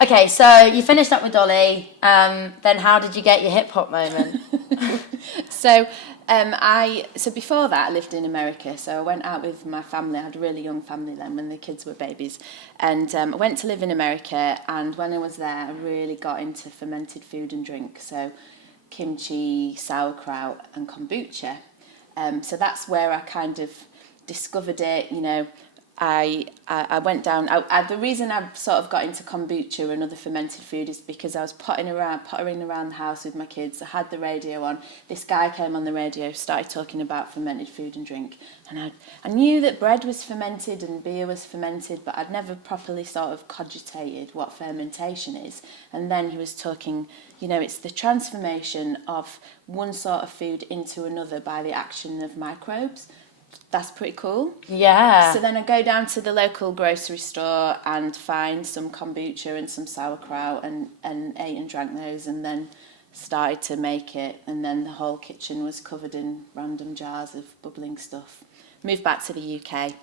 Okay, so you finished up with Dolly. Then how did you get your hip hop moment? So before that I lived in America, so I went out with my family. I had a really young family then when the kids were babies, and I went to live in America, and when I was there I really got into fermented food and drink, so kimchi, sauerkraut and kombucha. So that's where I kind of discovered it, I went down. The reason I sort of got into kombucha and other fermented food is because I was pottering around the house with my kids. I had the radio on. This guy came on the radio, started talking about fermented food and drink, and I knew that bread was fermented and beer was fermented, but I'd never properly sort of cogitated what fermentation is. And then he was talking, it's the transformation of one sort of food into another by the action of microbes. That's pretty cool. Yeah. So then I go down to the local grocery store and find some kombucha and some sauerkraut and ate and drank those, and then started to make it, and then the whole kitchen was covered in random jars of bubbling stuff. Moved back to the UK,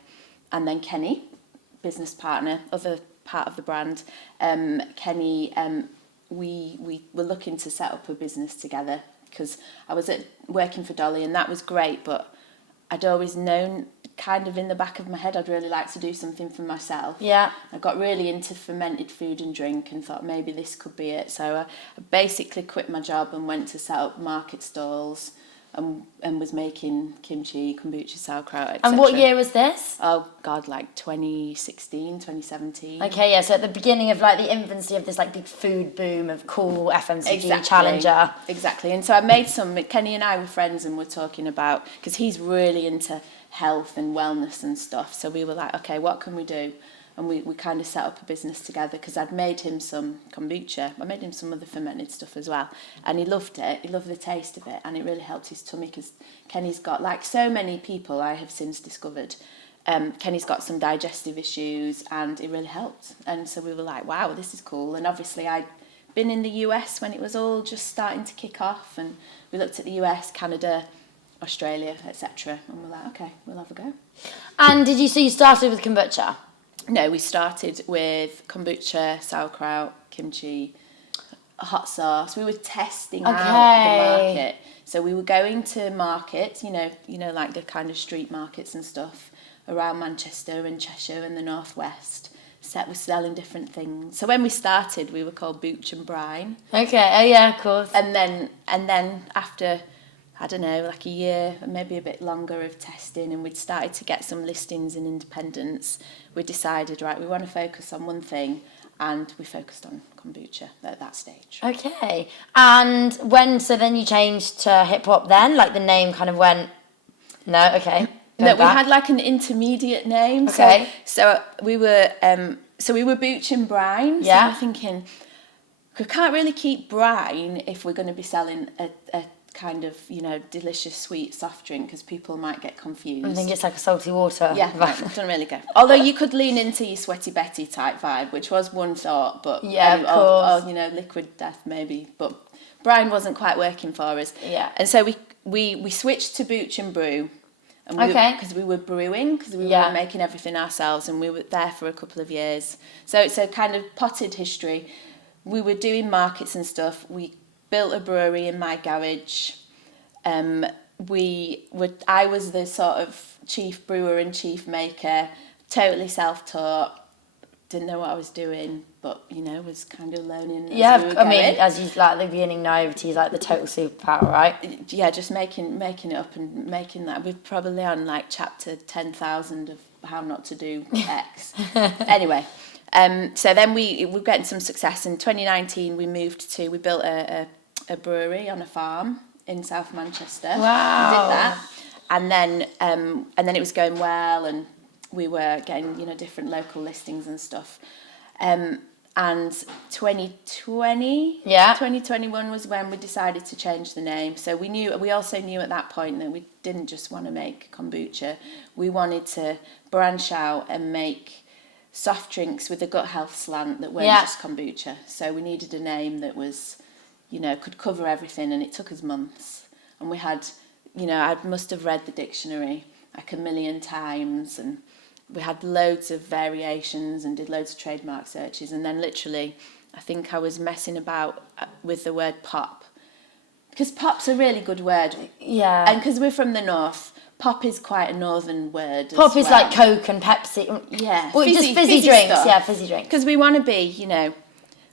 and then Kenny, business partner, other part of the brand, Kenny, we were looking to set up a business together because I was working for Dolly, and that was great, but I'd always known kind of in the back of my head I'd really like to do something for myself. Yeah. I got really into fermented food and drink and thought maybe this could be it. So I basically quit my job and went to set up market stalls and was making kimchi, kombucha, sauerkraut, etc. And what year was this? Oh God, like 2016, 2017. Okay, yeah, so at the beginning of like the infancy of this like big food boom of cool FMCG Challenger. Exactly. And so I made Kenny and I were friends and we're talking about, because he's really into health and wellness and stuff. So we were like, okay, what can we do? And we kind of set up a business together because I'd made him some kombucha. I made him some other fermented stuff as well. And he loved it. He loved the taste of it. And it really helped his tummy because Kenny's got, like so many people I have since discovered, Kenny's got some digestive issues and it really helped. And so we were like, wow, this is cool. And obviously I'd been in the US when it was all just starting to kick off. And we looked at the US, Canada, Australia, etc. And we're like, okay, we'll have a go. And you started with kombucha? No, we started with kombucha, sauerkraut, kimchi, hot sauce. We were testing out the market. So we were going to markets, like the kind of street markets and stuff around Manchester and Cheshire and the Northwest. We're selling different things. So when we started, we were called Booch and Brine. Okay, oh yeah, of course. And then after, I don't know, like a year, maybe a bit longer of testing, and we'd started to get some listings in independents, we decided, right, we want to focus on one thing, and we focused on kombucha at that stage. Okay. And so then you changed to hip hop then? Like the name kind of went, no, okay. No, we had like an intermediate name. Okay. So we were Booch and Brine. Yeah. So we're thinking, we can't really keep brine if we're going to be selling a kind of, delicious sweet soft drink, because people might get confused. I think it's like a salty water. Yeah, right, doesn't really go. Although you could lean into your Sweaty Betty type vibe, which was one thought, but yeah, of course. Or liquid death maybe, but brine wasn't quite working for us. Yeah. And so we switched to Booch and Brew. And because we were brewing, because we were making everything ourselves, and we were there for a couple of years. So it's a kind of potted history. We were doing markets and stuff. We built a brewery in my garage. I was the sort of chief brewer and chief maker, totally self-taught. Didn't know what I was doing, but was kind of learning. As you like the beginning naivety is like the total superpower, right? Yeah, just making it up and making that. We're probably on like chapter 10,000 of how not to do X. Anyway, so then we were getting some success. In 2019, we built a brewery on a farm in South Manchester. Wow. We did that, and then it was going well, and we were getting different local listings and stuff. And 2021 was when we decided to change the name. So we also knew at that point that we didn't just want to make kombucha. We wanted to branch out and make soft drinks with a gut health slant that weren't just kombucha. So we needed a name that was, could cover everything, and it took us months. And we had, I must have read the dictionary like a million times, and we had loads of variations and did loads of trademark searches, and then literally I think I was messing about with the word pop. Because pop's a really good word. Yeah. And because we're from the north, pop is quite a northern word. Pop is like Coke and Pepsi. Yeah. Or just fizzy drinks. Stuff. Yeah, fizzy drinks. Because we want to be,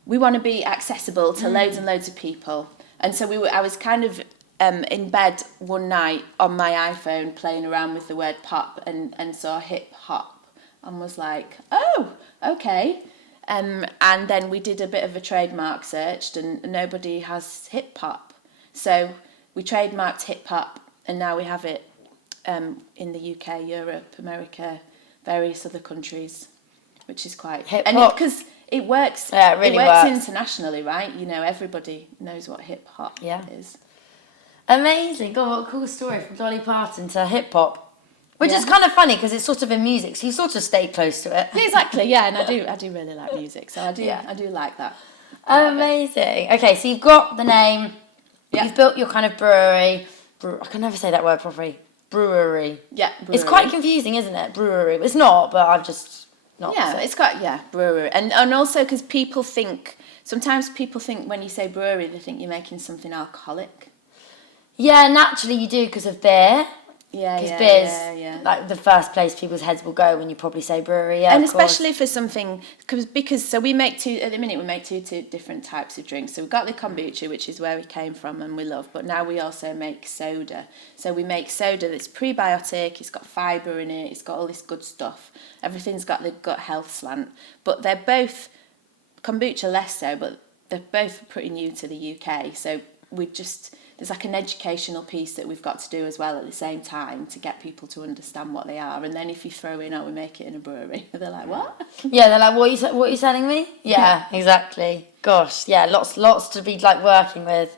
we want to be accessible to loads and loads of people. And so I was kind of in bed one night on my iPhone playing around with the word pop and saw hip hop and was like, oh, okay. And then we did a bit of a trademark search and nobody has hip hop. So we trademarked hip hop and now we have it in the UK, Europe, America, various other countries, which is quite... Hip and hop. because it works. Yeah, it really works works internationally, right? Everybody knows what hip hop is. Amazing. God, what a cool story from Dolly Parton to hip hop. Which is kind of funny because it's sort of in music, so you sort of stay close to it. Exactly, yeah, and I do really like music, so I do like that. Amazing. Okay, so you've got the name, you've built your kind of brewery. I can never say that word properly. Brewery. Yeah, brewery. It's quite confusing, isn't it? Brewery. It's not, but I've just not. Yeah, it's quite, brewery. And also because sometimes people think when you say brewery, they think you're making something alcoholic. Yeah, naturally you do because of beer. Yeah, because beer's like the first place people's heads will go when you probably say brewery. Yeah, and especially for something because so we make two different types of drinks. So we've got the kombucha, which is where we came from and we love, but now we also make soda. So we make soda that's prebiotic. It's got fibre in it. It's got all this good stuff. Everything's got the gut health slant. But they're both kombucha less so, but they're both pretty new to the UK. So there's like an educational piece that we've got to do as well at the same time to get people to understand what they are. And then if you throw in, we make it in a brewery, they're like, what? Yeah, they're like, what are you selling me? Yeah, exactly. Gosh, yeah, lots to be like working with.